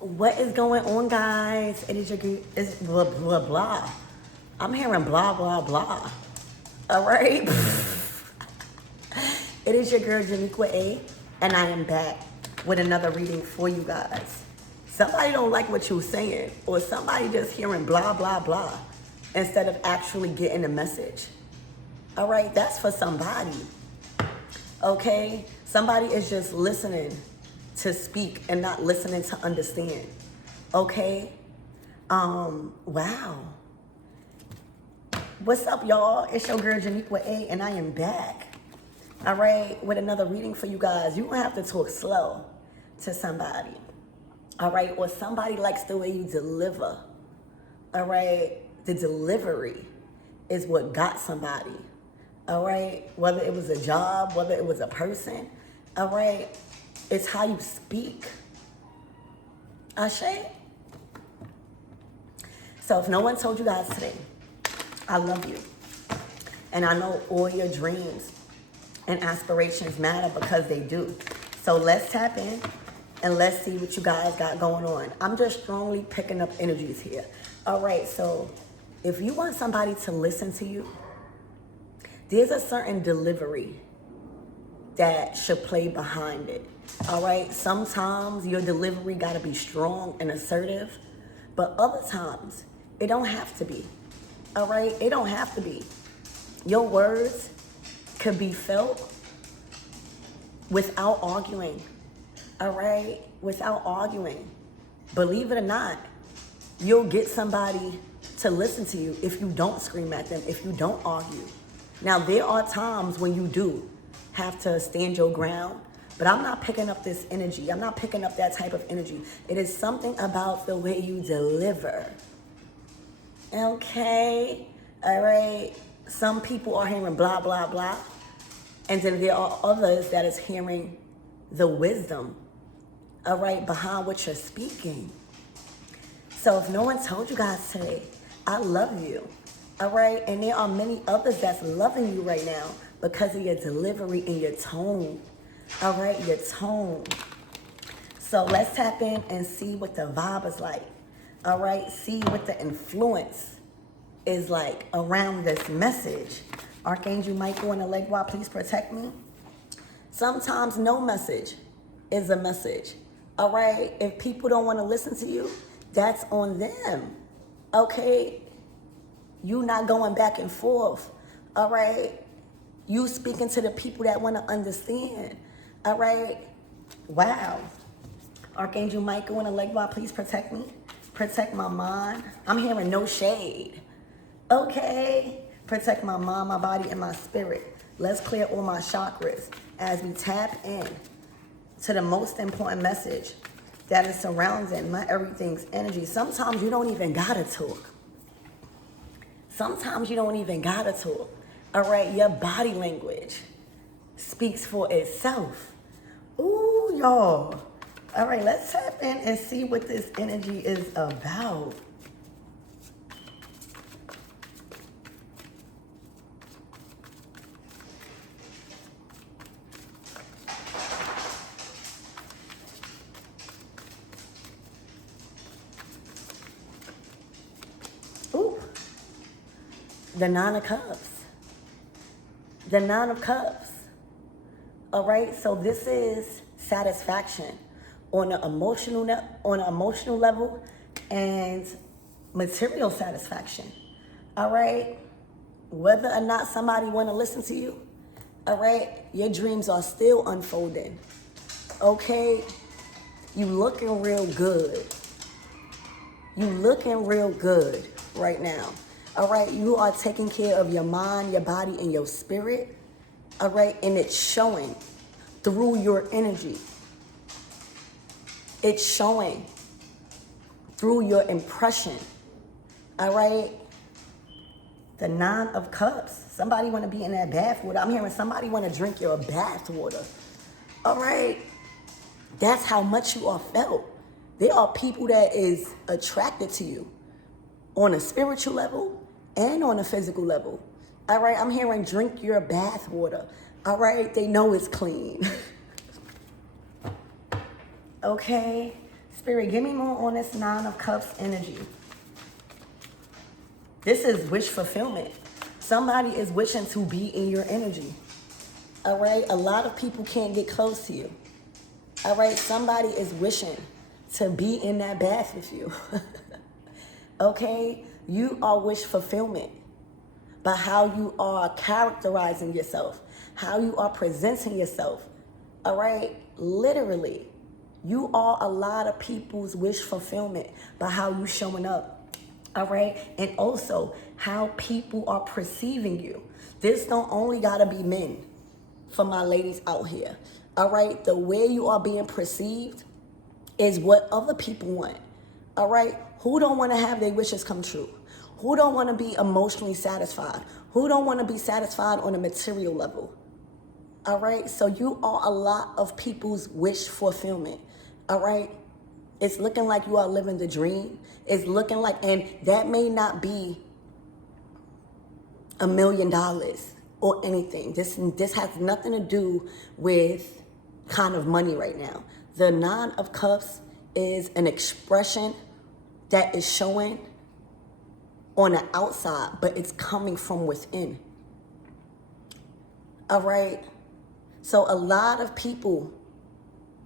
What is going on, guys? It is your it's blah blah blah. I'm hearing blah blah blah. All right. It is your girl Janiqua A, and I am back with another reading for you guys. Somebody don't like what you're saying, or somebody just hearing blah blah blah instead of actually getting the message. All right, that's for somebody. Okay, somebody is just listening to speak and not listening to understand. Okay. Wow. What's up, y'all? It's your girl Janiqua A, and I am back. All right, with another reading for you guys. You're gonna have to talk slow to somebody. All right, or somebody likes the way you deliver. All right, the delivery is what got somebody. All right, whether it was a job, whether it was a person. All right, it's how you speak. Ashe? So if no one told you guys today, I love you. And I know all your dreams and aspirations matter because they do. So let's tap in and let's see what you guys got going on. I'm just strongly picking up energies here. All right, so if you want somebody to listen to you, there's a certain delivery that should play behind it. All right, sometimes your delivery got to be strong and assertive, but other times it don't have to be. All right, it don't have to be. Your words could be felt without arguing. All right, without arguing. Believe it or not, you'll get somebody to listen to you if you don't scream at them, if you don't argue. Now, there are times when you do have to stand your ground, but I'm not picking up this energy. I'm not picking up that type of energy. It is something about the way you deliver. Okay? All right? Some people are hearing blah, blah, blah. And then there are others that is hearing the wisdom, all right, behind what you're speaking. So if no one told you guys today, I love you. All right, and there are many others that's loving you right now because of your delivery and your tone. All right, your tone. So let's tap in and see what the vibe is like. All right, see what the influence is like around this message. Archangel Michael and the Legua, please protect me. Sometimes no message is a message. All right, if people don't want to listen to you, that's on them. Okay. You not going back and forth, all right? You speaking to the people that want to understand, all right? Wow. Archangel Michael and the Legua, please protect me. Protect my mind. I'm hearing no shade. Okay. Protect my mind, my body, and my spirit. Let's clear all my chakras as we tap in to the most important message that is surrounding my everything's energy. Sometimes you don't even gotta talk. Sometimes you don't even gotta talk. All right, your body language speaks for itself. Ooh, y'all. All right, let's tap in and see what this energy is about. Ooh. The Nine of Cups. The Nine of Cups. All right, so this is satisfaction on an emotional level and material satisfaction. All right, whether or not somebody want to listen to you, all right, your dreams are still unfolding. Okay, you looking real good. You looking real good right now. All right, you are taking care of your mind, your body, and your spirit. All right, and it's showing through your energy. It's showing through your impression. All right, the Nine of Cups. Somebody want to be in that bath water. I'm hearing somebody want to drink your bath water. All right, that's how much you are felt. There are people that is attracted to you on a spiritual level and on a physical level. All right, I'm hearing drink your bath water. All right, they know it's clean. Okay, Spirit, give me more on this Nine of Cups energy. This is wish fulfillment. Somebody is wishing to be in your energy. All right? A lot of people can't get close to you. All right? Somebody is wishing to be in that bath with you. Okay? You are wish fulfillment. But how you are characterizing yourself, how you are presenting yourself. All right? Literally. You are a lot of people's wish fulfillment by how you showing up. All right? And also how people are perceiving you. This don't only gotta be men for my ladies out here. All right? The way you are being perceived is what other people want. All right? Who don't want to have their wishes come true? Who don't want to be emotionally satisfied? Who don't want to be satisfied on a material level? All right? So you are a lot of people's wish fulfillment. All right? It's looking like you are living the dream. It's looking like, and that may not be $1 million or anything. This has nothing to do with kind of money right now. The Nine of Cups is an expression that is showing on the outside, but it's coming from within. All right? So a lot of people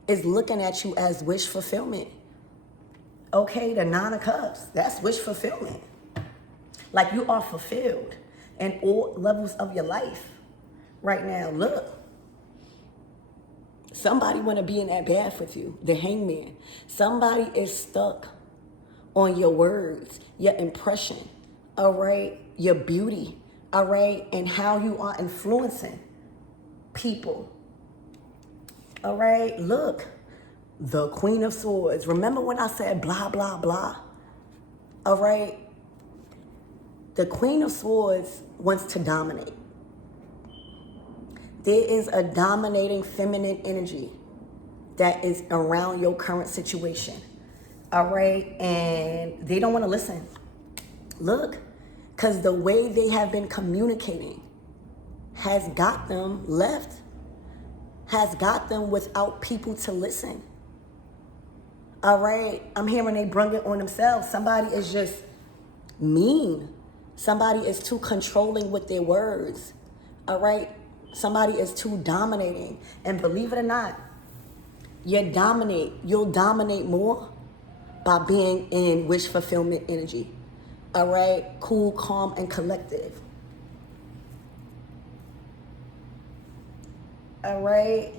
is looking at you as wish fulfillment. Okay, the Nine of Cups, that's wish fulfillment. Like you are fulfilled in all levels of your life right now. Look, somebody want to be in that bath with you, the hangman. Somebody is stuck on your words, your impression, all right, your beauty, all right, and how you are influencing people. All right, look, the Queen of Swords. Remember when I said blah, blah, blah? All right, the Queen of Swords wants to dominate. There is a dominating feminine energy that is around your current situation. All right, and they don't want to listen. Look, because the way they have been communicating has got them left, has got them without people to listen. All right, I'm hearing they brung it on themselves. Somebody is just mean. Somebody is too controlling with their words. All right, somebody is too dominating. And believe it or not, you'll dominate more by being in wish fulfillment energy. All right, cool, calm, and collective. All right.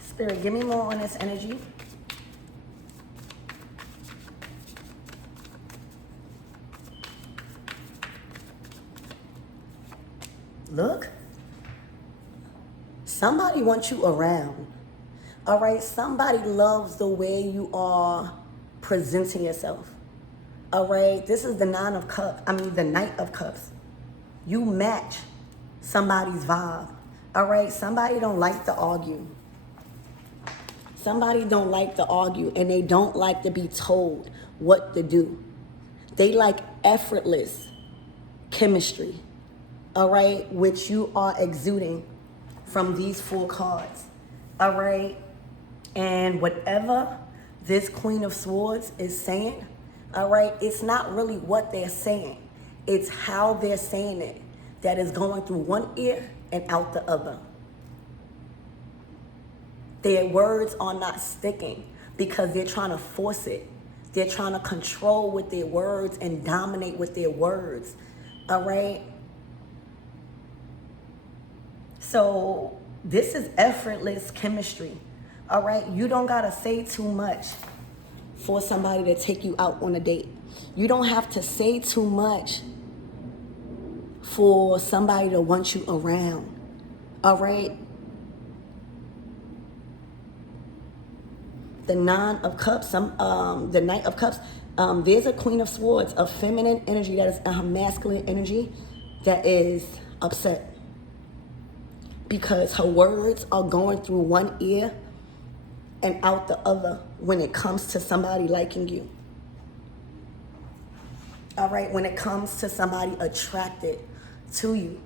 Spirit, give me more on this energy. Look, somebody wants you around. All right, somebody loves the way you are presenting yourself. All right, this is the Nine of Cups. The Knight of Cups. You match somebody's vibe. All right, somebody don't like to argue. Somebody don't like to argue, and they don't like to be told what to do. They like effortless chemistry, all right, which you are exuding from these 4 cards, all right? And whatever this Queen of Swords is saying, all right, it's not really what they're saying. It's how they're saying it that is going through one ear and out the other. Their words are not sticking because they're trying to force it. They're trying to control with their words and dominate with their words, all right? So this is effortless chemistry, all right? You don't gotta say too much for somebody to take you out on a date. You don't have to say too much for somebody to want you around, all right? The Nine of Cups, the Knight of Cups, there's a Queen of Swords, a feminine energy that is a masculine energy that is upset because her words are going through one ear and out the other when it comes to somebody liking you. All right, when it comes to somebody attracted to you.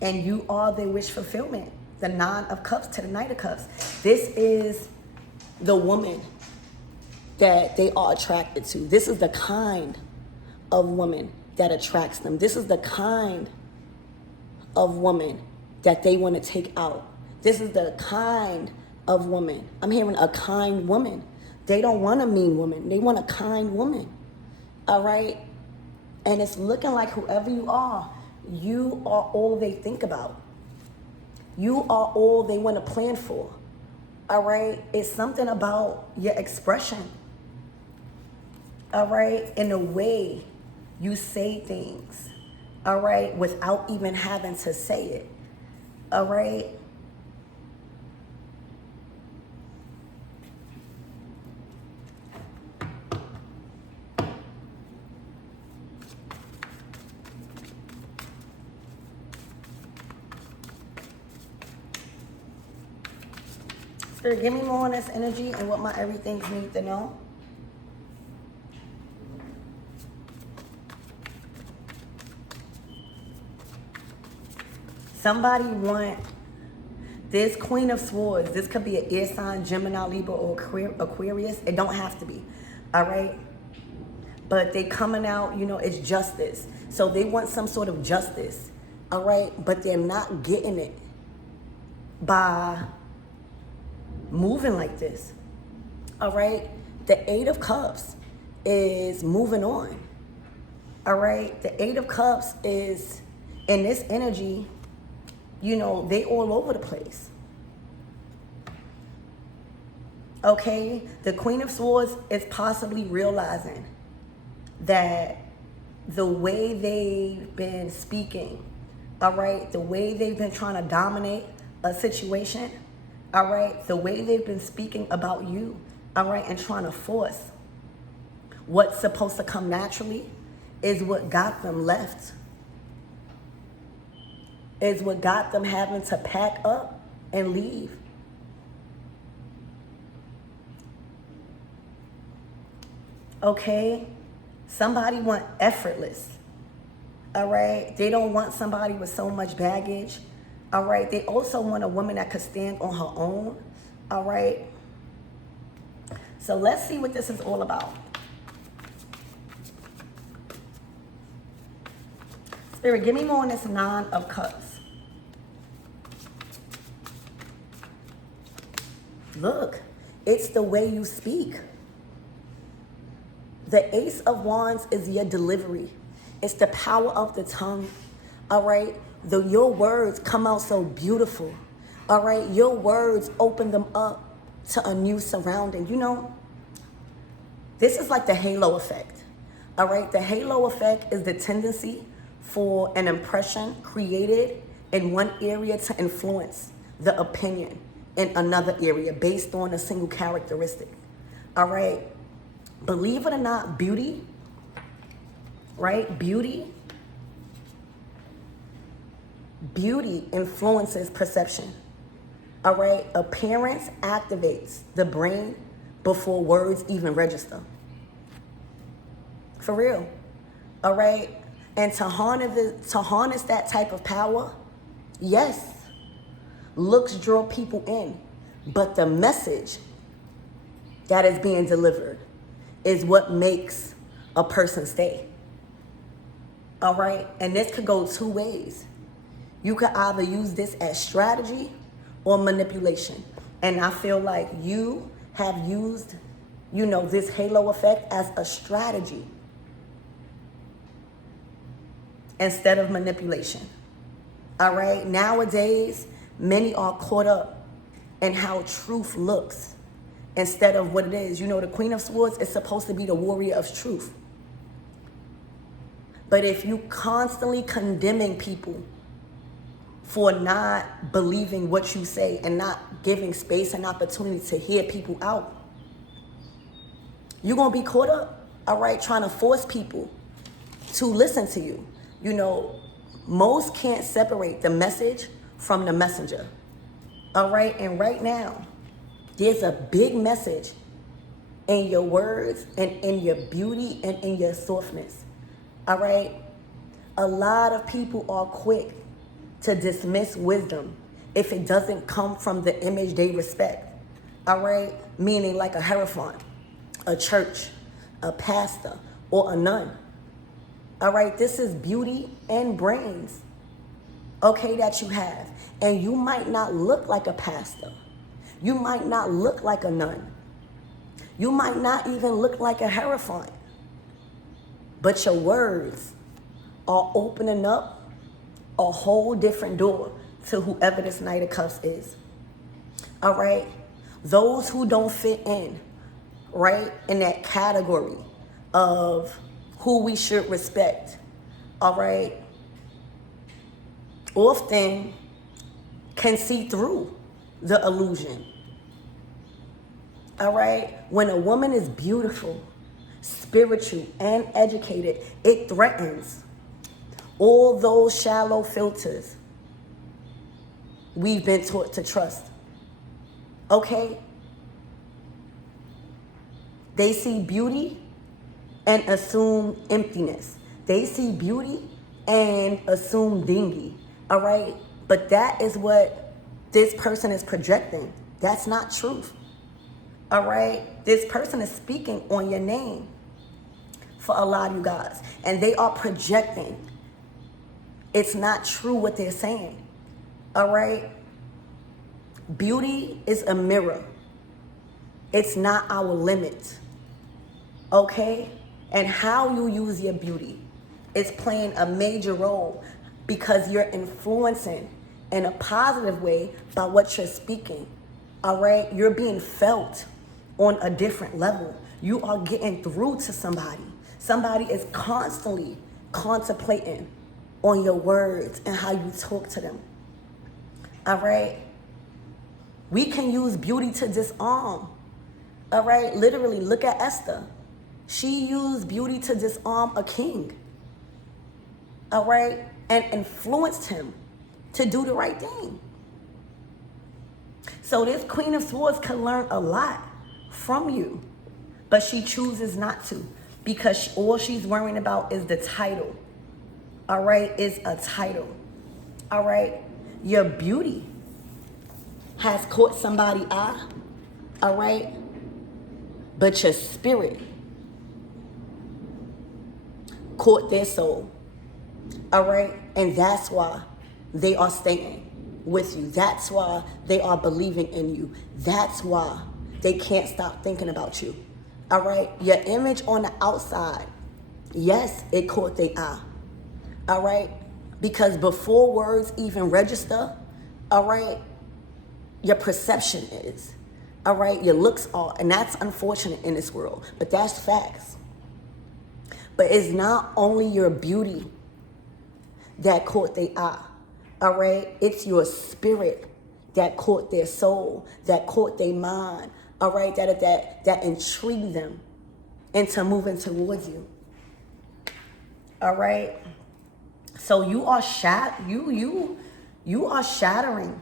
And you are their wish fulfillment. The Nine of Cups to the Knight of Cups. This is the woman that they are attracted to. This is the kind of woman that attracts them. This is the kind of woman that they want to take out. This is the kind of woman. I'm hearing a kind woman. They don't want a mean woman. They want a kind woman. All right? And it's looking like whoever you are all they think about. You are all they want to plan for. All right? It's something about your expression. All right? In the way you say things. All right? Without even having to say it. All right? Spirit, give me more on this energy and what my everythings need to know. Somebody want this Queen of Swords. This could be an air sign, Gemini, Libra, or Aquarius. It don't have to be, all right? But they coming out, you know, it's justice. So they want some sort of justice, all right? But they're not getting it by moving like this, all right? The Eight of Cups is moving on, all right? The Eight of Cups is, in this energy, you know, they all over the place, okay? The Queen of Swords is possibly realizing that the way they've been speaking, all right, the way they've been trying to dominate a situation, all right, the way they've been speaking about you, all right, and trying to force what's supposed to come naturally is what got them left, is what got them having to pack up and leave. Okay? Somebody want effortless, all right? They don't want somebody with so much baggage. All right, they also want a woman that could stand on her own. All right. So let's see what this is all about. Spirit, give me more on this Nine of Cups. Look, it's the way you speak. The Ace of Wands is your delivery. It's the power of the tongue. All right. Your words come out so beautiful, all right? Your words open them up to a new surrounding. You know, this is like the halo effect, all right? The halo effect is the tendency for an impression created in one area to influence the opinion in another area based on a single characteristic, all right? Believe it or not, beauty, right? Beauty influences perception, all right? Appearance activates the brain before words even register. For real, all right? And to harness that type of power, yes, looks draw people in, but the message that is being delivered is what makes a person stay, all right? And this could go two ways. You could either use this as strategy or manipulation. And I feel like you have used, you know, this halo effect as a strategy instead of manipulation. All right? Nowadays, many are caught up in how truth looks instead of what it is. You know, the Queen of Swords is supposed to be the warrior of truth. But if you constantly condemning people for not believing what you say and not giving space and opportunity to hear people out, you're going to be caught up, all right, trying to force people to listen to you. You know, most can't separate the message from the messenger, all right? And right now, there's a big message in your words and in your beauty and in your softness, all right? A lot of people are quick to dismiss wisdom if it doesn't come from the image they respect. All right? Meaning like a hierophant, a church, a pastor, or a nun. All right? This is beauty and brains, okay, that you have. And you might not look like a pastor. You might not look like a nun. You might not even look like a hierophant. But your words are opening up a whole different door to whoever this Knight of Cups is. All right? Those who don't fit in, right, in that category of who we should respect, all right, often can see through the illusion. All right? When a woman is beautiful, spiritual, and educated, it threatens all those shallow filters we've been taught to trust. Okay? They see beauty and assume emptiness. They see beauty and assume dingy. All right? But that is what this person is projecting. That's not truth. All right? This person is speaking on your name for a lot of you guys. And they are projecting. It's not true what they're saying. All right? Beauty is a mirror. It's not our limit. Okay? And how you use your beauty is playing a major role because you're influencing in a positive way by what you're speaking. All right? You're being felt on a different level. You are getting through to somebody. Somebody is constantly contemplating on your words and how you talk to them. All right? We can use beauty to disarm. All right? Literally, look at Esther. She used beauty to disarm a king. All right? And influenced him to do the right thing. So this Queen of Swords can learn a lot from you, but she chooses not to because all she's worrying about is the title. All right? Is a title. All right? Your beauty has caught somebody's eye. All right? But your spirit caught their soul. All right? And that's why they are staying with you. That's why they are believing in you. That's why they can't stop thinking about you. All right? Your image on the outside, yes, it caught their eye. All right? Because before words even register, all right, your perception is. All right? Your looks are. And that's unfortunate in this world. But that's facts. But it's not only your beauty that caught their eye. All right? It's your spirit that caught their soul, that caught their mind. All right? That intrigued them into moving towards you. All right? So you are you are shattering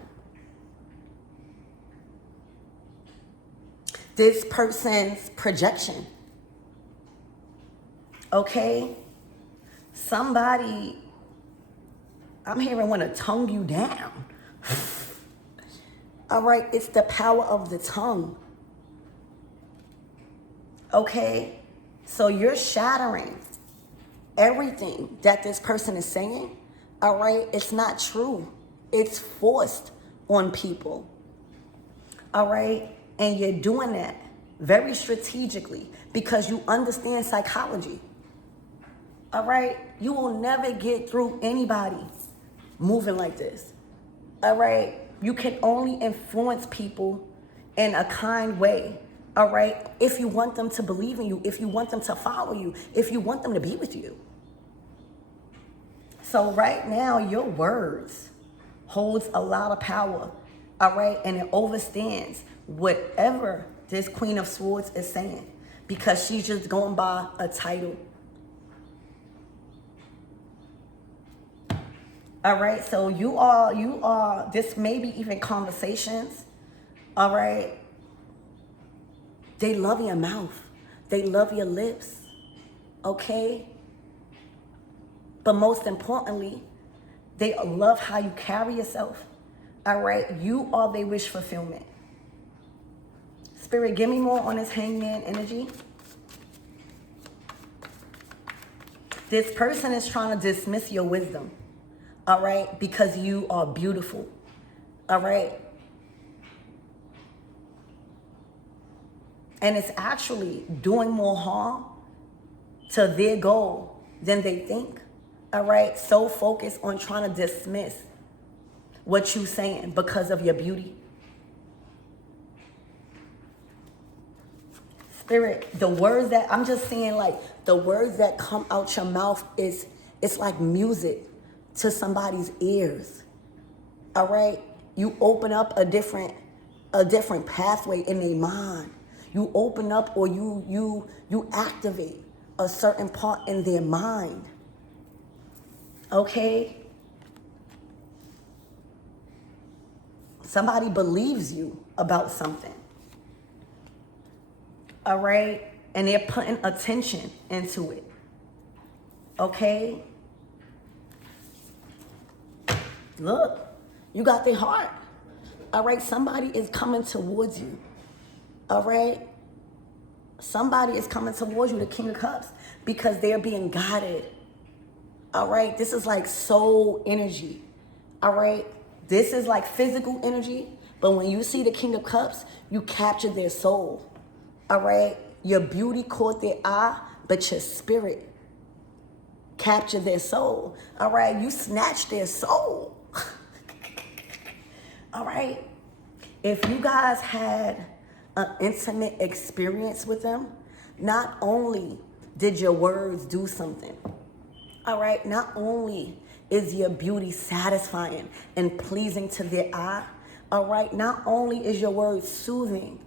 this person's projection. Okay? Somebody, I'm hearing, want to tongue you down. All right? It's the power of the tongue. Okay? So you're shattering everything that this person is saying. All right? It's not true. It's forced on people. All right? And you're doing that very strategically because you understand psychology. All right? You will never get through anybody moving like this. All right? You can only influence people in a kind way. All right? If you want them to believe in you, if you want them to follow you, if you want them to be with you. So right now, your words holds a lot of power. All right? And it overstands whatever this Queen of Swords is saying because she's just going by a title. All right, so you are, this may be even conversations, all right? They love your mouth. They love your lips, okay? But most importantly, They love how you carry yourself. All right? You are their wish fulfillment. Spirit, give me more on this hangman energy. This person is trying to dismiss your wisdom. All right? Because you are beautiful. All right? And it's actually doing more harm to their goal than they think. All right? So focused on trying to dismiss what you're saying because of your beauty. Spirit, the words that I'm just saying, like the words that come out your mouth it's like music to somebody's ears. All right? You open up a different pathway in their mind. You open up or you activate a certain part in their mind. Okay? Somebody believes you about something. All right? And they're putting attention into it. Okay? Look, you got their heart. All right? Somebody is coming towards you. All right? Somebody is coming towards you, the King of Cups, because they're being guided. All right? This is like soul energy. All right? This is like physical energy, but when you see the King of Cups, you capture their soul. All right? Your beauty caught their eye, but your spirit captured their soul. All right? You snatched their soul. All right? If you guys had an intimate experience with them, not only did your words do something, all right? Not only is your beauty satisfying and pleasing to their eye, all right? Not only is your word soothing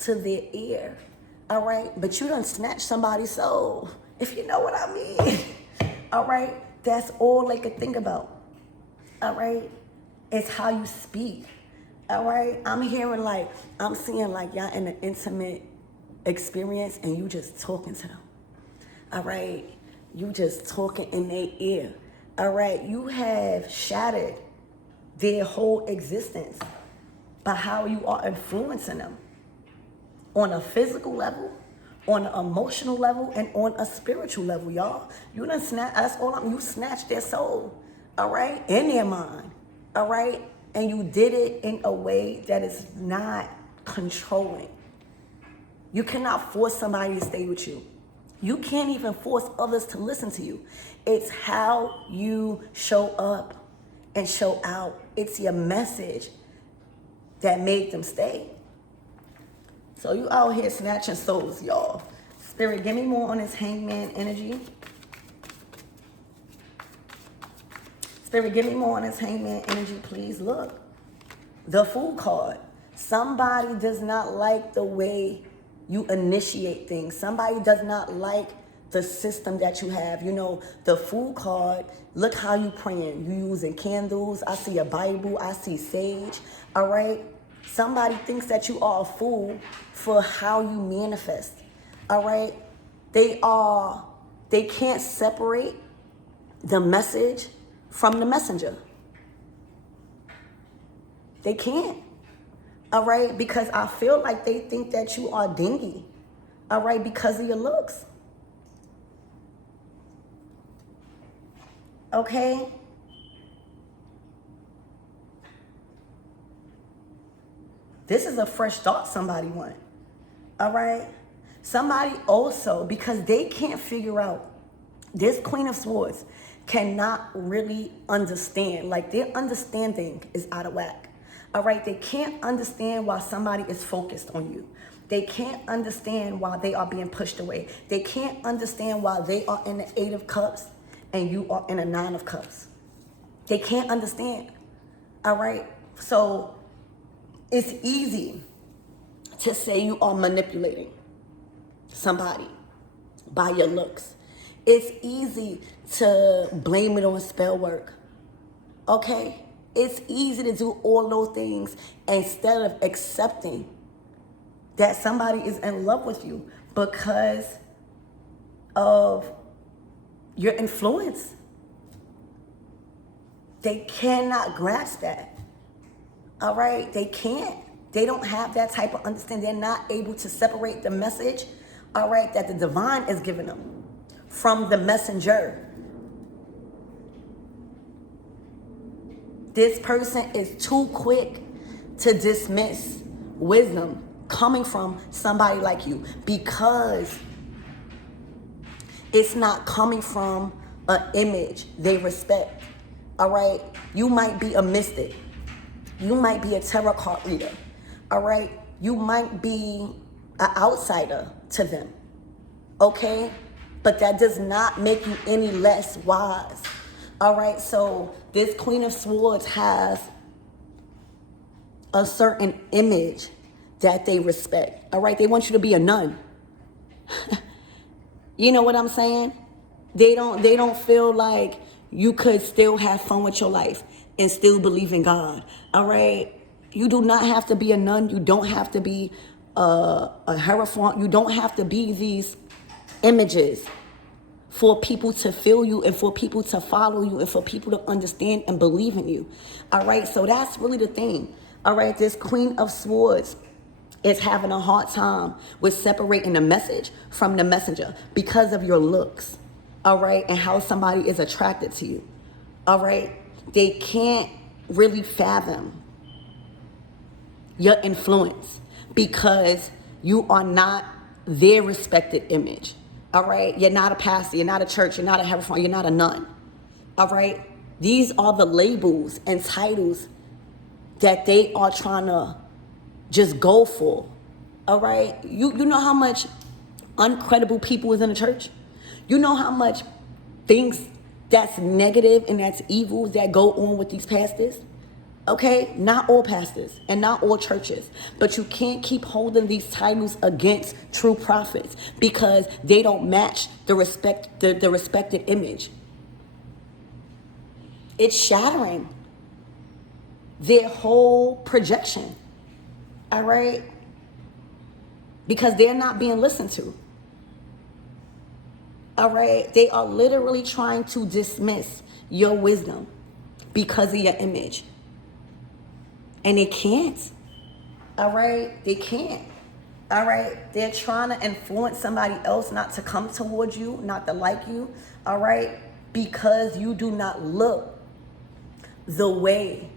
to their ear, all right? But you done snatched somebody's soul, if you know what I mean. All right? That's all they could think about. All right? It's how you speak. All right? I'm seeing like y'all in an intimate experience and you just talking to them. All right? You just talking in their ear. All right? You have shattered their whole existence by how you are influencing them on a physical level, on an emotional level, and on a spiritual level, y'all. You done you snatched their soul, all right, in their mind, all right? And you did it in a way that is not controlling. You cannot force somebody to stay with you. You can't even force others to listen to you. It's how you show up and show out. It's your message that made them stay. So you out here snatching souls, y'all. Spirit, give me more on this hangman energy. Spirit, give me more on this hangman energy, please. Look, the Fool card. Somebody does not like the way you initiate things. Somebody does not like the system that you have. You know, the Fool card, look how you praying. You using candles. I see a Bible. I see sage. All right? Somebody thinks that you are a fool for how you manifest. All right? They can't separate the message from the messenger. They can't. All right? Because I feel like they think that you are dingy. All right? Because of your looks. Okay? This is a fresh start somebody want. All right? Somebody also, because they can't figure out, this Queen of Swords cannot really understand. Like, their understanding is out of whack. All right? They can't understand why somebody is focused on you. They can't understand why they are being pushed away. They can't understand why they are in the 8 of Cups and you are in a 9 of Cups. They can't understand. All right? So it's easy to say you are manipulating somebody by your looks. It's easy to blame it on spell work. Okay? It's easy to do all those things instead of accepting that somebody is in love with you because of your influence. They cannot grasp that. All right? They can't. They don't have that type of understanding. They're not able to separate the message, all right, that the divine is giving them from the messenger. This person is too quick to dismiss wisdom coming from somebody like you because it's not coming from an image they respect. All right? You might be a mystic. You might be a tarot card reader. All right? You might be an outsider to them. Okay? But that does not make you any less wise. All right? So this Queen of Swords has a certain image that they respect. All right? They want you to be a nun. You know what I'm saying? They don't feel like you could still have fun with your life and still believe in God. All right? You do not have to be a nun. You don't have to be a hierophant. You don't have to be these images for people to feel you and for people to follow you and for people to understand and believe in you. All right? So that's really the thing. All right? This Queen of Swords is having a hard time with separating the message from the messenger because of your looks. All right? And how somebody is attracted to you. All right? They can't really fathom your influence because you are not their respected image. All right? You're not a pastor. You're not a church. You're not a hierophant. You're not a nun. All right? These are the labels and titles that they are trying to just go for. All right? You know how much uncredible people is in the church? You know how much things that's negative and that's evil that go on with these pastors? Okay? Not all pastors and not all churches. But you can't keep holding these titles against true prophets because they don't match the respected image. It's shattering their whole projection. All right? Because they're not being listened to. All right? They are literally trying to dismiss your wisdom because of your image. And they can't. All right? They can't. All right? They're trying to influence somebody else not to come towards you, not to like you. All right? Because you do not look the way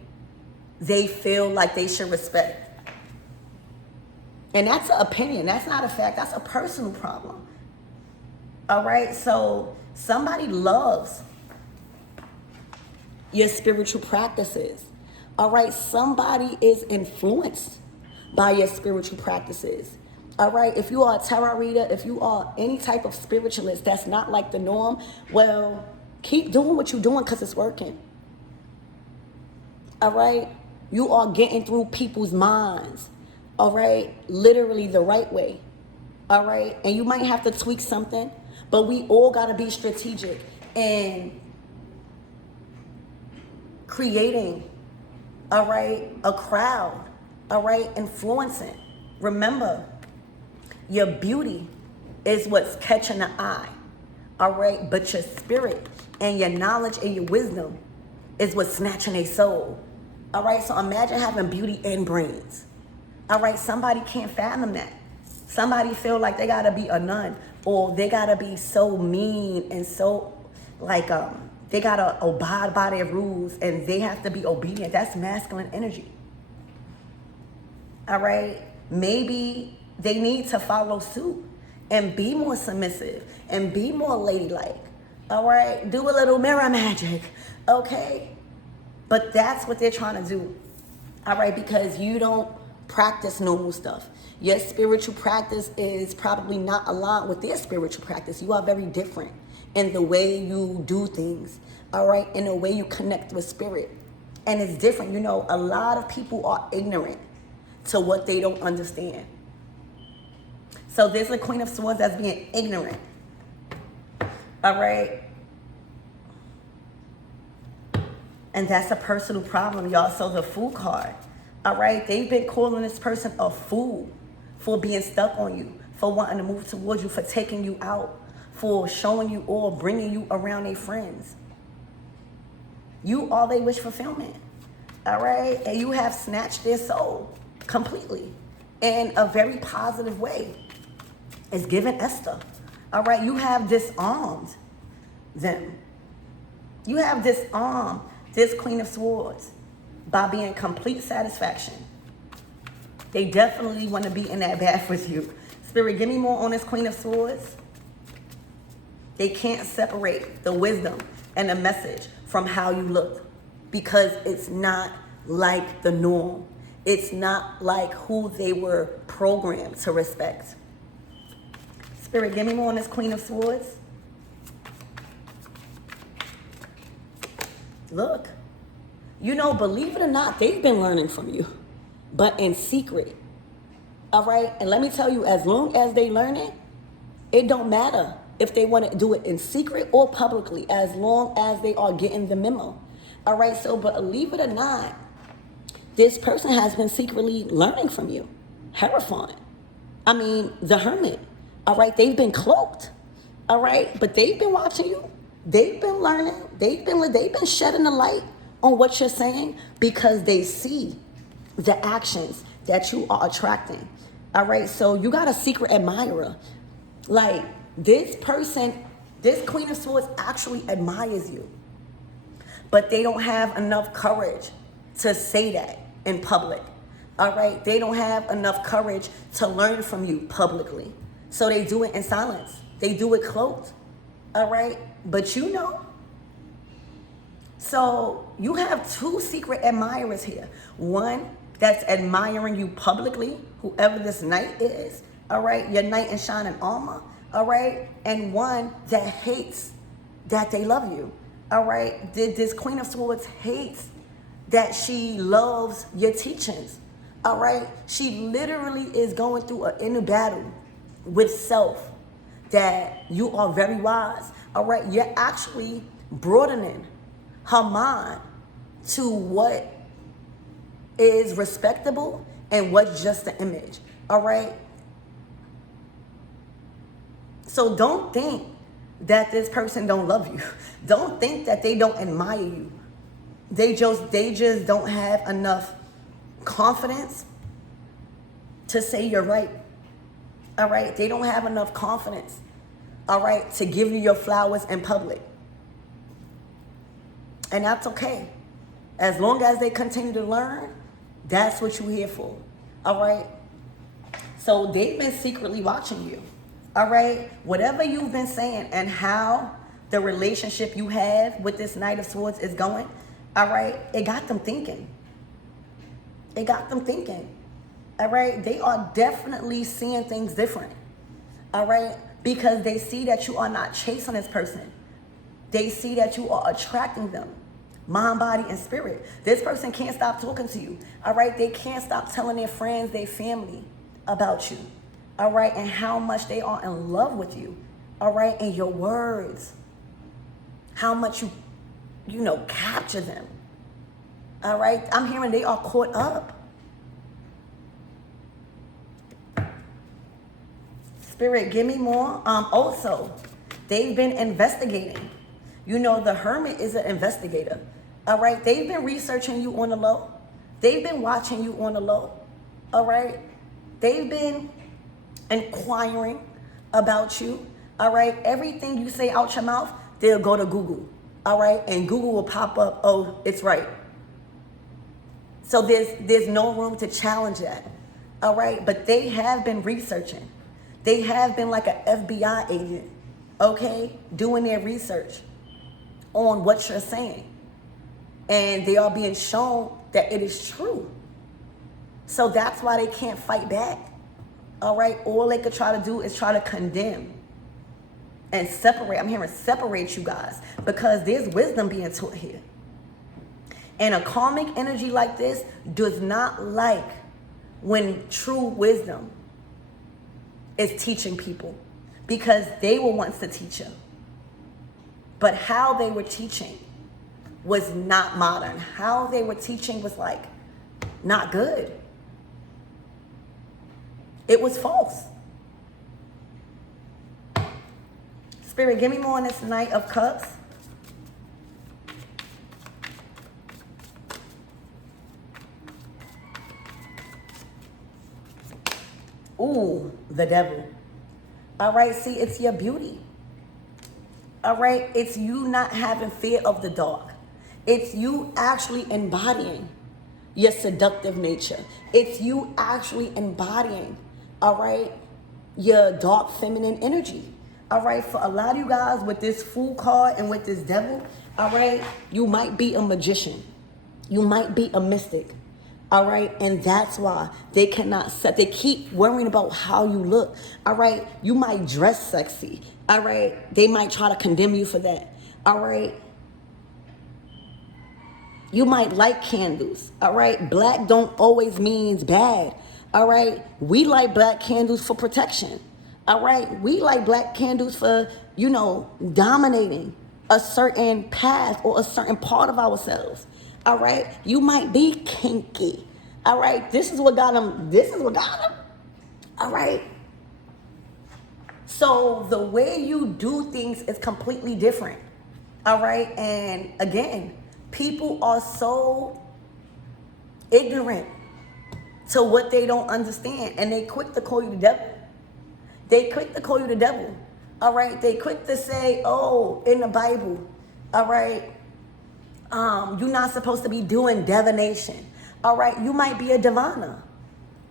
they feel like they should respect. And that's an opinion. That's not a fact. That's a personal problem. All right? So somebody loves your spiritual practices. All right? Somebody is influenced by your spiritual practices. All right? If you are a tarot reader, if you are any type of spiritualist that's not like the norm, well, keep doing what you're doing because it's working. All right? You are getting through people's minds. All right? Literally the right way. All right? And you might have to tweak something, but we all got to be strategic in creating, all right, a crowd, all right, influencing. Remember, your beauty is what's catching the eye, all right? But your spirit and your knowledge and your wisdom is what's snatching a soul, all right? So imagine having beauty and brains. All right, somebody can't fathom that. Somebody feel like they gotta be a nun or they gotta be so mean and so like they gotta abide by their rules and they have to be obedient. That's masculine energy. All right, maybe they need to follow suit and be more submissive and be more ladylike. All right, do a little mirror magic, okay? But that's what they're trying to do. All right, because you don't practice normal stuff. Your spiritual practice is probably not aligned with their spiritual practice. You are very different in the way you do things, all right, in the way you connect with spirit. And it's different. You know, a lot of people are ignorant to what they don't understand. So there's a Queen of Swords that's being ignorant, all right? And that's a personal problem, y'all. So the Fool card, all right? They've been calling this person a fool for being stuck on you, for wanting to move towards you, for taking you out, for showing you or bringing you around their friends. You are their wish fulfillment. All right? And you have snatched their soul completely in a very positive way. It's given Esther. All right? You have disarmed them. You have disarmed this Queen of Swords by being complete satisfaction. They definitely want to be in that bath with you. Spirit, give me more on this Queen of Swords. They can't separate the wisdom and the message from how you look because it's not like the norm. It's not like who they were programmed to respect. Spirit, give me more on this Queen of Swords. Look, you know, believe it or not, they've been learning from you, but in secret. All right? And let me tell you, as long as they learn it, it don't matter if they want to do it in secret or publicly, as long as they are getting the memo. All right? So, but believe it or not, this person has been secretly learning from you. Terrifying. I mean, the Hermit. All right? They've been cloaked. All right? But they've been watching you. They've been learning. They've been shedding the light on what you're saying because they see the actions that you are attracting. All right? So you got a secret admirer. Like, this person, this Queen of Swords actually admires you. But they don't have enough courage to say that in public. All right? They don't have enough courage to learn from you publicly. So they do it in silence. They do it cloaked. All right? But you know. So you have two secret admirers here. One that's admiring you publicly, whoever this knight is. All right? Your knight in shining armor. All right? And one that hates that they love you. All right? This Queen of Swords hates that she loves your teachings. All right? She literally is going through an inner battle with self that you are very wise. All right? You're actually broadening her mind to what is respectable and what's just the image. All right? So don't think that this person don't love you. Don't think that they don't admire you. They just don't have enough confidence to say you're right. All right? They don't have enough confidence, all right, to give you your flowers in public. And that's okay. As long as they continue to learn, that's what you're here for. All right? So they've been secretly watching you. All right? Whatever you've been saying and how the relationship you have with this Knight of Swords is going, all right, it got them thinking. It got them thinking. All right? They are definitely seeing things different. All right? Because they see that you are not chasing this person. They see that you are attracting them. Mind, body, and spirit. This person can't stop talking to you. All right? They can't stop telling their friends, their family about you. All right? And how much they are in love with you. All right? And your words. How much you capture them. All right? I'm hearing they are caught up. Spirit, give me more. Also, they've been investigating. You know, the Hermit is an investigator. All right? They've been researching you on the low. They've been watching you on the low. All right? They've been inquiring about you. All right? Everything you say out your mouth, they'll go to Google. All right? And Google will pop up, oh, it's right. So there's no room to challenge that. All right? But they have been researching. They have been like an FBI agent, okay, doing their research on what you're saying. And they are being shown that it is true. So that's why they can't fight back. All right? All they could try to do is try to condemn and separate. I'm hearing separate you guys because there's wisdom being taught here. And a karmic energy like this does not like when true wisdom is teaching people because they were once the teacher. But how they were teaching was not modern. How they were teaching was like not good. It was false. Spirit, give me more on this Knight of Cups. Ooh, the devil. All right, see, it's your beauty. All right, it's you not having fear of the dark. It's you actually embodying your seductive nature. It's you actually embodying, all right, your dark feminine energy. All right, for a lot of you guys with this Fool card and with this devil, all right, you might be a magician. You might be a mystic. All right, and that's why they cannot set, they keep worrying about how you look. All right, you might dress sexy. All right, they might try to condemn you for that. All right, you might like candles. All right, black don't always means bad. All right, we like black candles for protection. All right, we like black candles for, dominating a certain path or a certain part of ourselves. All right, you might be kinky. All right, this is what got them. This is what got them. All right. So the way you do things is completely different. All right, and again, people are so ignorant to what they don't understand, and they quick to call you the devil. They quick to call you the devil. All right, they quick to say, "Oh, in the Bible, all right, you're not supposed to be doing divination." All right, you might be a diviner,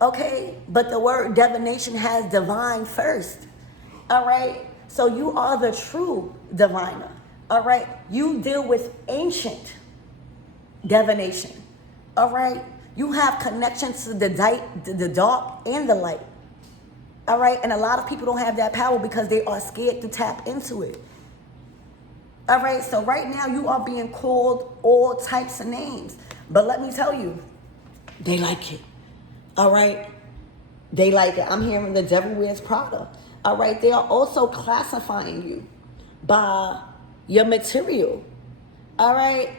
okay, but the word divination has divine first. All right, so you are the true diviner. All right, you deal with ancient divination. All right, you have connections to the dark and the light. All right, and a lot of people don't have that power because they are scared to tap into it. All right, so right now you are being called all types of names, but let me tell you, they like it. All right, they like it. I'm hearing the devil wears Prada. All right, they are also classifying you by your material. All right,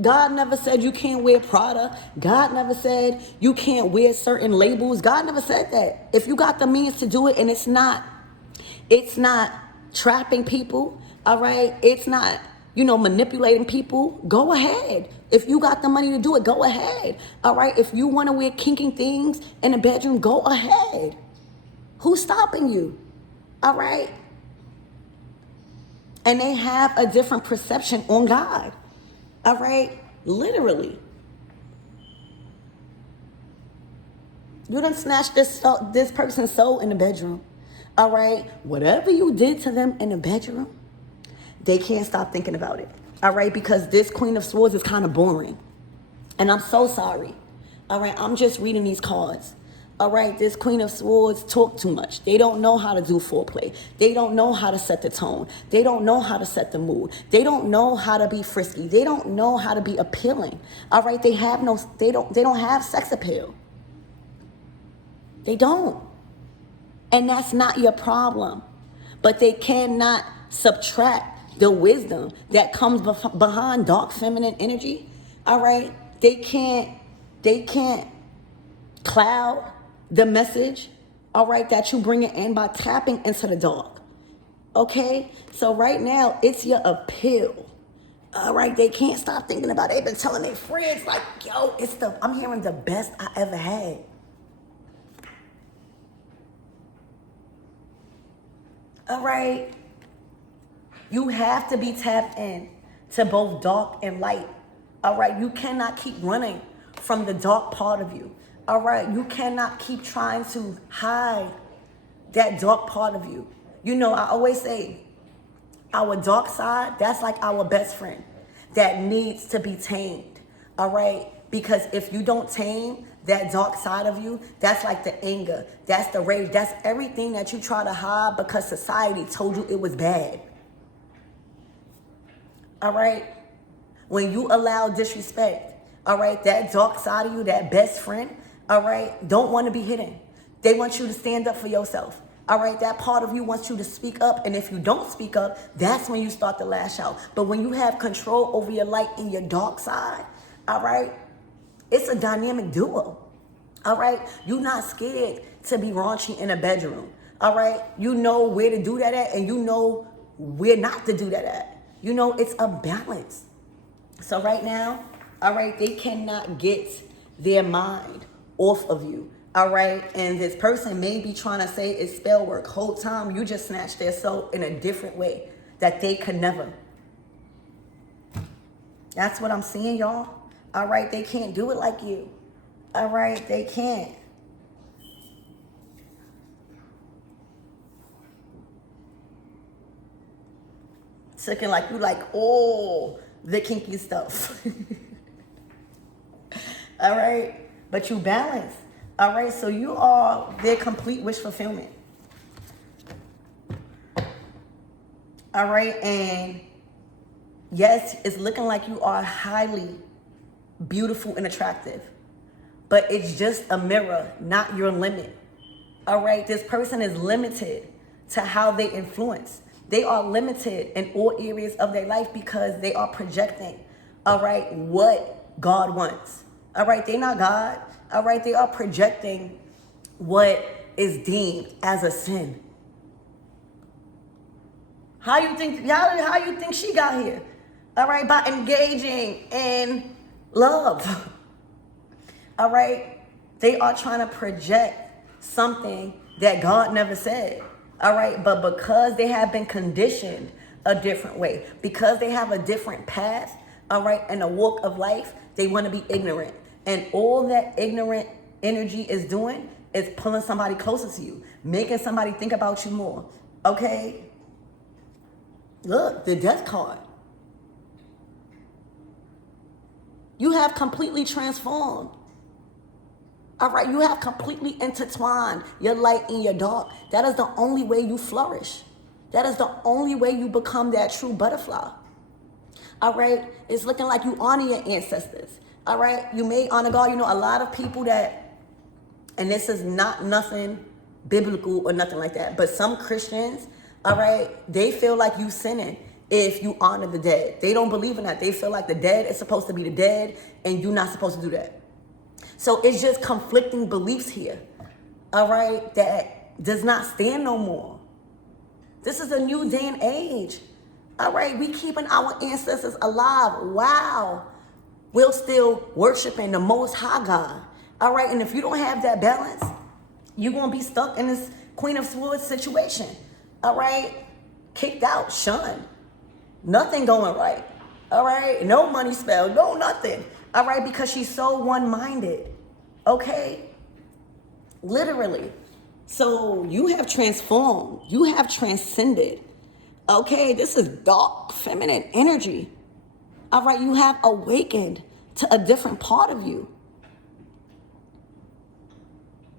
God never said you can't wear Prada. God never said you can't wear certain labels. God never said that. If you got the means to do it and it's not trapping people, all right? It's not, manipulating people, go ahead. If you got the money to do it, go ahead. All right? If you want to wear kinking things in the bedroom, go ahead. Who's stopping you? All right? And they have a different perception on God. All right? Literally. You done snatched this person's soul in the bedroom. All right? Whatever you did to them in the bedroom, they can't stop thinking about it. All right? Because this Queen of Swords is kind of boring. And I'm so sorry. All right? I'm just reading these cards. All right? This Queen of Swords talk too much. They don't know how to do foreplay. They don't know how to set the tone. They don't know how to set the mood. They don't know how to be frisky. They don't know how to be appealing. All right? They don't have sex appeal. They don't. And that's not your problem. But they cannot subtract the wisdom that comes behind dark feminine energy. All right? They can't cloud the message, all right, that you bring it in by tapping into the dark. Okay? So right now, it's your appeal. All right? They can't stop thinking about it. They've been telling their friends, like, yo, I'm hearing the best I ever had. All right? You have to be tapped in to both dark and light. All right? You cannot keep running from the dark part of you. All right? You cannot keep trying to hide that dark part of you. I always say, our dark side, that's like our best friend that needs to be tamed. All right? Because if you don't tame that dark side of you, that's like the anger, that's the rage, that's everything that you try to hide because society told you it was bad. All right? When you allow disrespect, all right, that dark side of you, that best friend, all right, don't want to be hidden. They want you to stand up for yourself. All right, that part of you wants you to speak up. And if you don't speak up, that's when you start to lash out. But when you have control over your light and your dark side, all right, it's a dynamic duo. All right, you're not scared to be raunchy in a bedroom. All right, you know where to do that at and you know where not to do that at. It's a balance. So right now, all right, they cannot get their mind off of you. All right, and this person may be trying to say it's spell work. Whole time you just snatched their soul in a different way that they could never. That's what I'm seeing, y'all. All right, they can't do it like you. All right, they can't. It's looking like you like all the kinky stuff. All right, but you balance. All right, so you are their complete wish fulfillment. All right, and yes, it's looking like you are highly beautiful and attractive, but it's just a mirror, not your limit. All right, this person is limited to how they influence. They are limited in all areas of their life because they are projecting, all right, what God wants. All right, they're not God. All right, they are projecting what is deemed as a sin. How you think she got here? All right, by engaging in love. All right, they are trying to project something that God never said. All right, but because they have been conditioned a different way, because they have a different path, all right, and a walk of life, they want to be ignorant. And all that ignorant energy is doing is pulling somebody closer to you, making somebody think about you more. Okay? Look, the death card. You have completely transformed. All right, you have completely intertwined your light and your dark. That is the only way you flourish. That is the only way you become that true butterfly. All right, it's looking like you honor your ancestors. All right, you may honor God. You know, a lot of people that, and this is not nothing biblical or nothing like that, but some Christians, all right, they feel like you sinning if you honor the dead. They don't believe in that. They feel like the dead is supposed to be the dead and you're not supposed to do that. So it's just conflicting beliefs here, all right, that does not stand no more. This is a new day and age. All right, we keeping our ancestors alive. Wow. We're still worshiping the Most High God. All right, and if you don't have that balance, you're going to be stuck in this Queen of Swords situation. All right, kicked out, shunned. Nothing going right. All right, no money spell, no nothing. All right, because she's so one-minded. Okay, literally. So you have transformed. You have transcended. Okay, this is dark feminine energy. All right, you have awakened to a different part of you.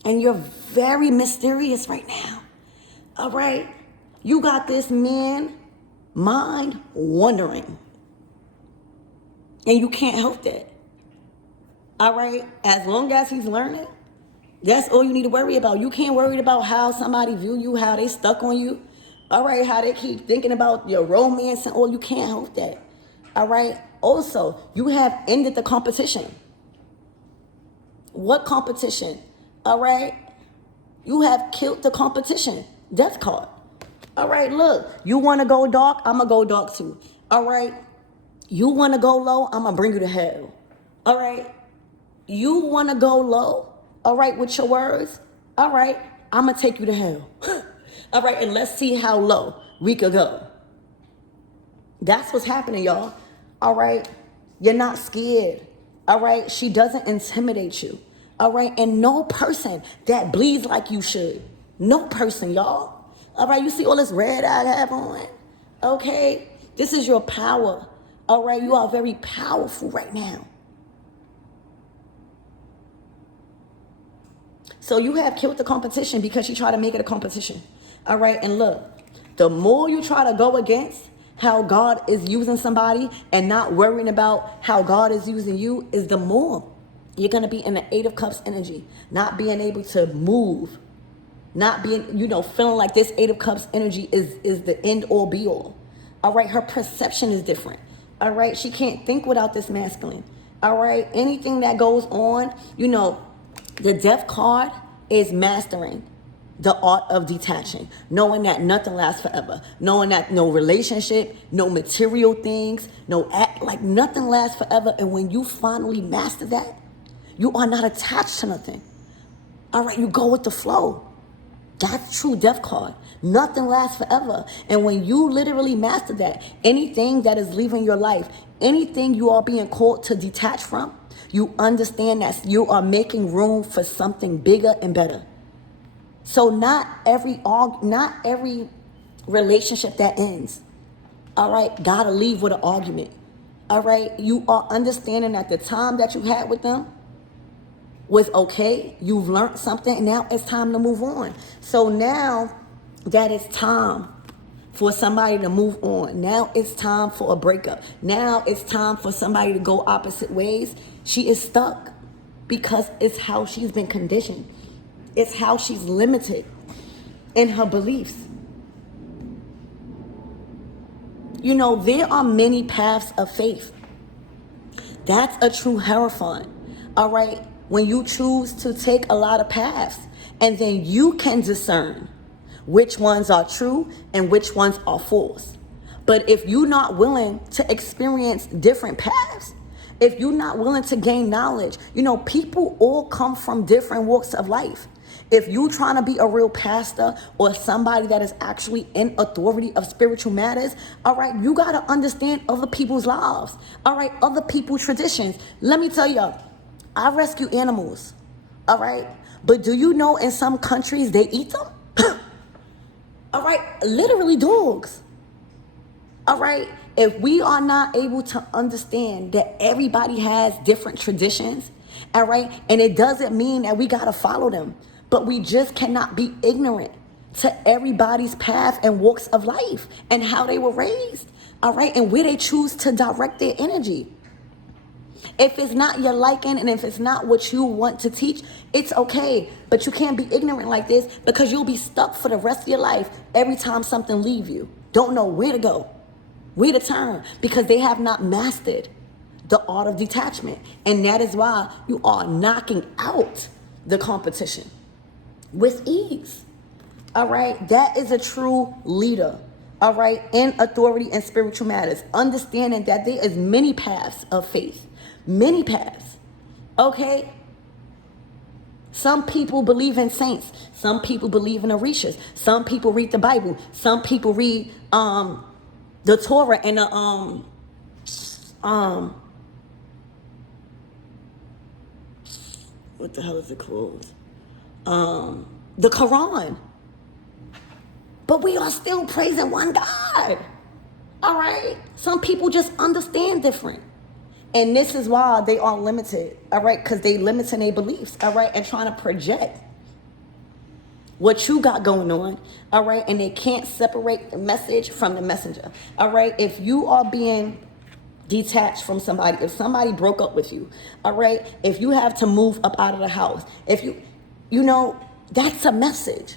And you're very mysterious right now. All right, you got this man mind wandering. And you can't help that. All right, as long as he's learning, that's all you need to worry about. You can't worry about how somebody view you, how they stuck on you. All right, how they keep thinking about your romance and all. You can't help that. All right. Also, you have ended the competition. What competition? All right. You have killed the competition. Death card. All right. Look, you want to go dark? I'm going to go dark too. All right. You want to go low? I'm going to bring you to hell. All right. You want to go low? All right. With your words? All right. I'm going to take you to hell. All right. And let's see how low we could go. That's what's happening, y'all. All right. You're not scared. All right. She doesn't intimidate you. All right. And no person that bleeds like you should. No person, y'all. All right. You see all this red I have on? Okay. This is your power. All right. You are very powerful right now. So you have killed the competition because you try to make it a competition. All right. And look, the more you try to go against how God is using somebody and not worrying about how God is using you, is the more you're going to be in the Eight of Cups energy, not being able to move, not being, feeling like this Eight of Cups energy is the end all be all. All right. Her perception is different. All right. She can't think without this masculine. All right. Anything that goes on, the death card is mastering the art of detaching, knowing that nothing lasts forever, knowing that no relationship, no material things, nothing lasts forever. And when you finally master that, you are not attached to nothing. All right, you go with the flow. That's true death card. Nothing lasts forever. And when you literally master that, anything that is leaving your life, anything you are being called to detach from, you understand that you are making room for something bigger and better. So not every relationship that ends, all right, gotta leave with an argument. All right, you are understanding that the time that you had with them was okay. You've learned something, and now it's time to move on. So now that it's time for somebody to move on. Now it's time for a breakup. Now it's time for somebody to go opposite ways. She is stuck because it's how she's been conditioned. It's how she's limited in her beliefs. You know, there are many paths of faith. That's a true hierophant, all right? When you choose to take a lot of paths, and then you can discern which ones are true and which ones are false. But if you're not willing to experience different paths, if you're not willing to gain knowledge, you know, people all come from different walks of life. If you're trying to be a real pastor or somebody that is actually in authority of spiritual matters, all right, you got to understand other people's lives, all right, other people's traditions. Let me tell y'all, I rescue animals, all right? But do you know in some countries they eat them? All right, literally dogs. All right, if we are not able to understand that everybody has different traditions, all right, and it doesn't mean that we got to follow them, but we just cannot be ignorant to everybody's path and walks of life and how they were raised, all right, and where they choose to direct their energy. If it's not your liking and if it's not what you want to teach, it's okay. But you can't be ignorant like this because you'll be stuck for the rest of your life every time something leaves you. Don't know where to go, where to turn, because they have not mastered the art of detachment. And that is why you are knocking out the competition with ease. All right? That is a true leader. All right? In authority and spiritual matters. Understanding that there is many paths of faith. Many paths, okay? Some people believe in saints. Some people believe in Orishas. Some people read the Bible. Some people read the Torah and the what the hell is it called? The Quran. But we are still praising one God. All right? Some people just understand different. And this is why they are limited, all right? Because they limit in their beliefs, all right? And trying to project what you got going on, all right? And they can't separate the message from the messenger, all right? If you are being detached from somebody, if somebody broke up with you, all right? If you have to move up out of the house, if you know, that's a message.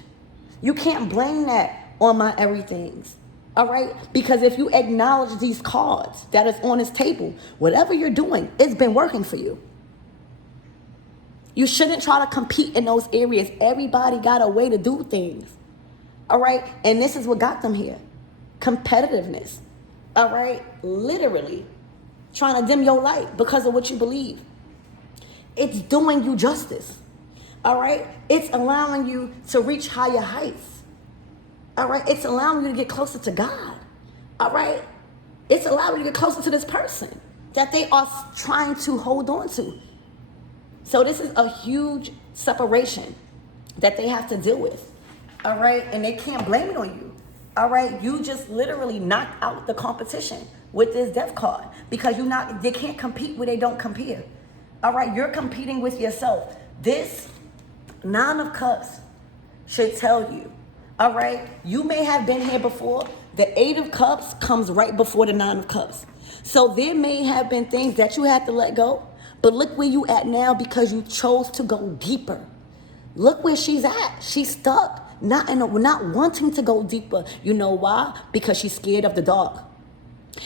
You can't blame that on my everythings. All right? Because if you acknowledge these cards that is on this table, whatever you're doing, it's been working for you. You shouldn't try to compete in those areas. Everybody got a way to do things. All right? And this is what got them here. Competitiveness. All right? Literally trying to dim your light because of what you believe. It's doing you justice. All right? It's allowing you to reach higher heights. All right, it's allowing you to get closer to God. All right, it's allowing you to get closer to this person that they are trying to hold on to. So this is a huge separation that they have to deal with. All right, and they can't blame it on you. All right, you just literally knocked out the competition with this death card because they can't compete where they don't compare. All right, you're competing with yourself. This Nine of Cups should tell you. All right, you may have been here before. The Eight of Cups comes right before the Nine of Cups. So there may have been things that you had to let go, but look where you at now because you chose to go deeper. Look where she's at. She's stuck, not wanting to go deeper. You know why? Because she's scared of the dark.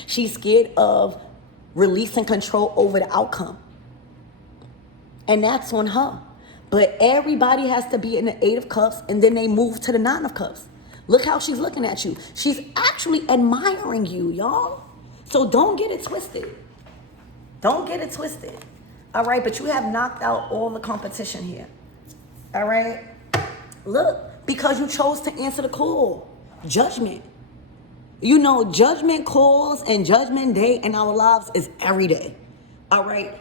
She's scared of releasing control over the outcome. And that's on her. But everybody has to be in the Eight of Cups and then they move to the Nine of Cups. Look how she's looking at you. She's actually admiring you, y'all. So don't get it twisted. Don't get it twisted. All right, but you have knocked out all the competition here. All right? Look, because you chose to answer the call. Judgment. You know, judgment calls and judgment day in our lives is every day. All right?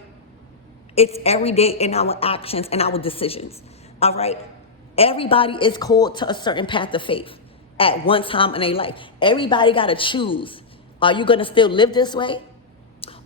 It's every day in our actions and our decisions. All right? Everybody is called to a certain path of faith at one time in their life. Everybody got to choose. Are you going to still live this way?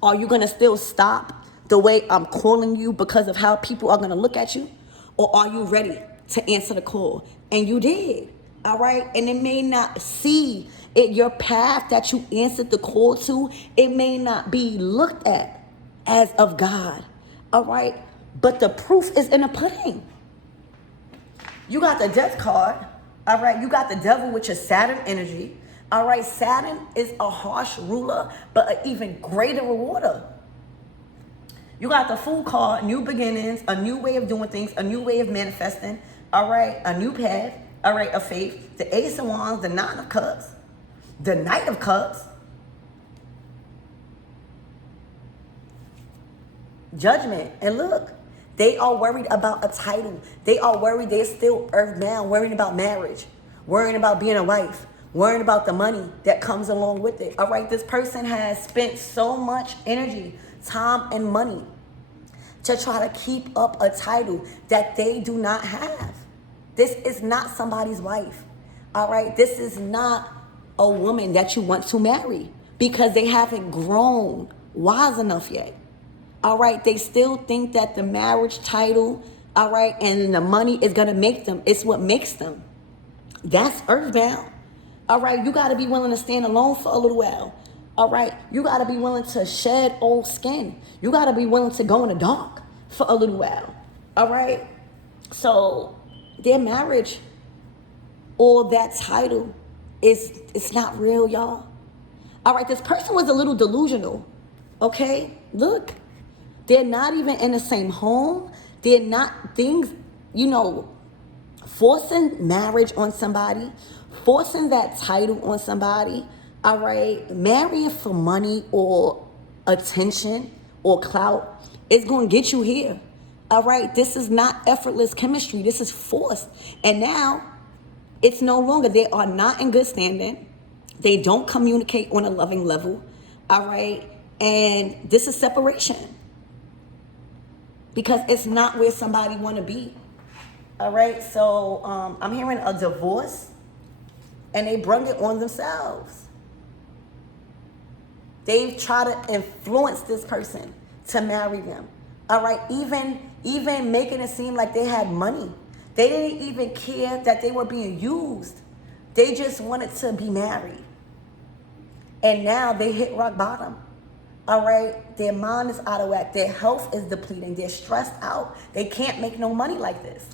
Are you going to still stop the way I'm calling you because of how people are going to look at you? Or are you ready to answer the call? And you did. All right? And it may not see it, your path that you answered the call to, it may not be looked at as of God. All right? But the proof is in the pudding. You got the death card. All right? You got the devil with your Saturn energy. All right? Saturn is a harsh ruler, but an even greater rewarder. You got the Fool card, new beginnings, a new way of doing things, a new way of manifesting. All right? A new path. All right? Of faith. The Ace of Wands, the Nine of Cups, the Knight of Cups. Judgment. And look, they are worried about a title. They are worried. They're still earthbound, worrying about marriage, worrying about being a wife, worrying about the money that comes along with it. All right, this person has spent so much energy, time, and money to try to keep up a title that they do not have. This is not somebody's wife. All right, this is not a woman that you want to marry because they haven't grown wise enough yet. All right, they still think that the marriage title, all right, and the money is going to make them. It's what makes them. That's earthbound. All right, you got to be willing to stand alone for a little while. All right, you got to be willing to shed old skin. You got to be willing to go in the dark for a little while. All right, so their marriage or that title it's not real, y'all. All right, this person was a little delusional. Okay, look. They're not even in the same home. They're not things, forcing marriage on somebody, forcing that title on somebody, all right? Marrying for money or attention or clout is going to get you here, all right? This is not effortless chemistry. This is forced. And now it's no longer, they are not in good standing. They don't communicate on a loving level, all right? And this is separation. Because it's not where somebody want to be. All right, so I'm hearing a divorce, and they bring it on themselves. They've tried to influence this person to marry them. All right, even making it seem like they had money. They didn't even care that they were being used. They just wanted to be married. And now they hit rock bottom. All right, their mind is out of whack. Their health is depleting. They're stressed out. They can't make no money like this.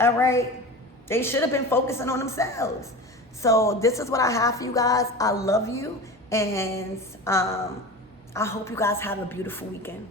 All right, they should have been focusing on themselves. So this is what I have for you guys. I love you, and I hope you guys have a beautiful weekend.